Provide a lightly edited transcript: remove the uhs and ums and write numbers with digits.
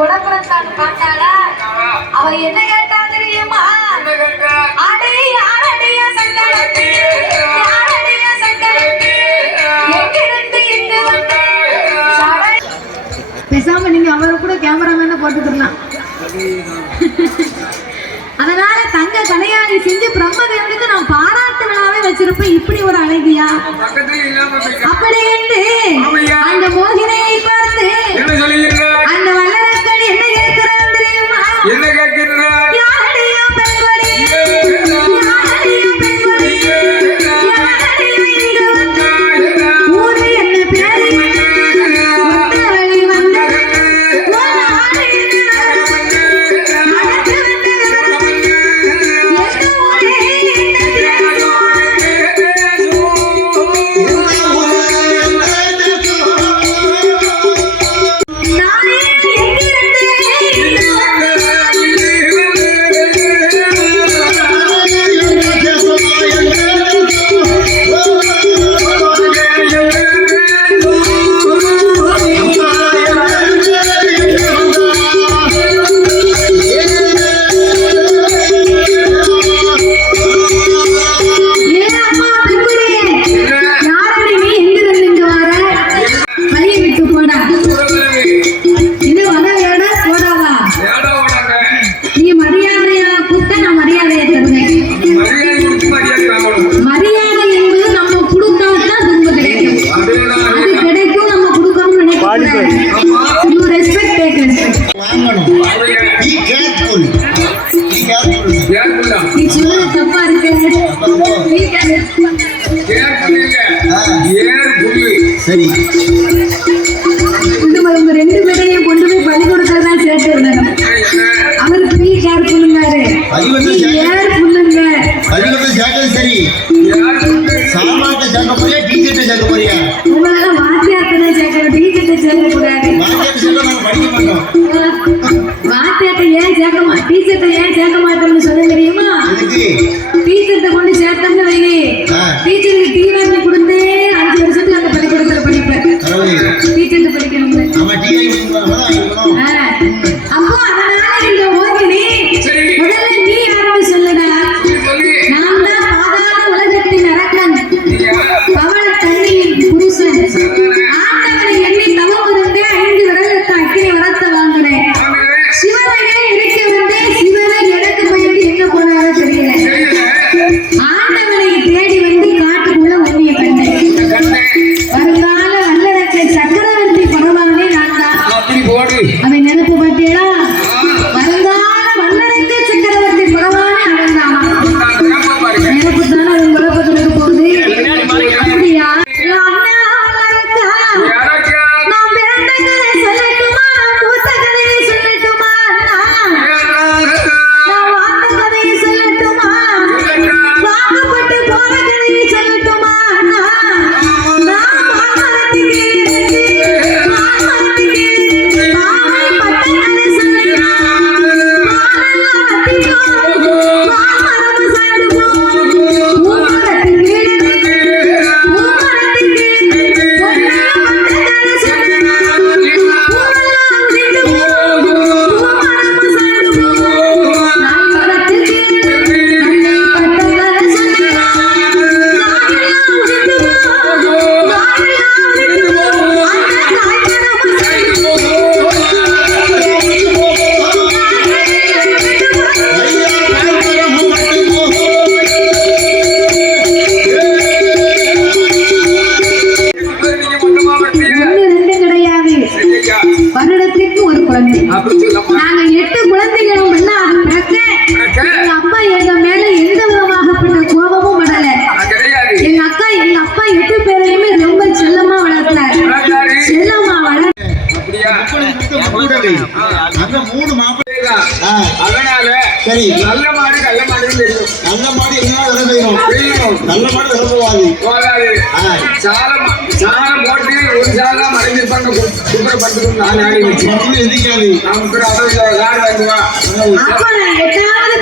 உடம்புறத்தான் பார்த்தாளா? அவ என்ன கேட்டா தெரியுமா? அடே யாரடியா சங்கடத்தி, யாரடியா சங்கடத்தி, எங்கிருந்து இங்கு வந்த? பேசாம நீங்க அவரை கூட கேமராமேன போட்டுக்கலாம். அதனால தங்க கலையாணி செஞ்சு பிரம்மதேவனுக்கு நான் பாராட்டு விழாவே வச்சிருப்பேன். இப்படி ஒரு அழகியா அப்படி என்று அந்த மோகினியை பார்த்து அந்த வல்லரக்கன் என்ன கேட்கிறான் தெரியுமா? என்ன கேட்கிறான்? யாரடியா பெண்கொடி, யாரடியா பெண்கொடி, யாரடியா இங்கு வந்த? ஊரு என்ன பேரு வந்த வழி வந்த சரி ரெண்டு பேரையும் கொண்டு போய் பலி கொடுத்ததான் சேர்த்து விடணும். அவரு ஃப்ரீ கேர் பண்ணுங்காரு, ஏர் பண்ணுங்க. சரி சாமாட்ட சேர்க்க போறியா டீச்சர்ட்ட சேர்க்க போறியா? உங்களால வாத்தியார்ட்ட சேர்க்கணும், டீச்சர்ட்ட சேர்க்க கூடாது. படிக்க மாட்டோம். வாத்தியார்ட்ட ஏன் சேர்க்க டீச்சர்ட்ட ஏன் சேர்க்க மாட்டோம்னு சொல்ல தெரியுமா? டீச்சர்ட்ட கொண்டு சேர்த்தோம்னு வைங்க, டீச்சருக்கு டீ வாங்கி கொடுத்தே 5 வருஷத்துக்கு அந்த பள்ளிக்கூடத்துல படிப்பேன். டீச்சர்ட்ட படிக்கணும். அப்போ அதனால இந்த மோகினி முதல்ல நீ யாருன்னு சொல்லுடா. நான் தான் பாதாள உலகத்தின் அரக்கன், பவள தண்ணியின் புருஷன். ஆண்டவனை எண்ணி தவம் இருந்தே 5 விரலுக்கு அக்கினி வரத்தை வாங்கினேன். சிவனையே இருக்க வந்தே, சிவனை எனக்கு பயந்து எங்க போனாரோ தெரியல. ஆண்டவனை தேடி வந்து காட்டுக்குள்ள ஓடிய கண்டேன். வருங்கால வல்லரக்கை சக்கரவர்த்தி பகவானே நான் தான். அவன் நினைப்பு பார்த்தீங்களா? வருங்கால வல்லரக்கை சக்கரவர்த்தி பகவானே அவன் தான். நினைப்பு தானே அவன் குழப்பத்திற்கு போகுது. அப்படியா? நான் பிறந்த கதை சொல்லட்டுமா, பூத்த கதையை சொல்லட்டுமா, நான் வாழ்ந்த கதையை சொல்லட்டுமா, வாக்கப்பட்டு போன கதையை சொல்லட்டுமா? வருடத்திற்கு ஒரு குழந்தை. நாங்க 8 குழந்தைகளும் எங்க அப்பா எங்க மேல எந்த விதமாகப்பட்ட கோபமும் படல. எங்க அப்பா 8 பேரையுமே ரொம்ப செல்லமா வளர்த்தார். செல்லமா வளர்த்த அதனால சரி நல்ல மாடு கள்ள மாடு தெரியும். நல்ல மாடு என்ன செய்யணும்? நல்ல மாடு போகாது. சாலம் போட்டு ஒரு சாலம் மறைஞ்சிருப்பாங்க. குப்பரப்பட்டுக்கும் 4 ஆடி வச்சு எதிர்க்காது. நமக்கு 60 காடு வாங்குவா. அப்ப 8வது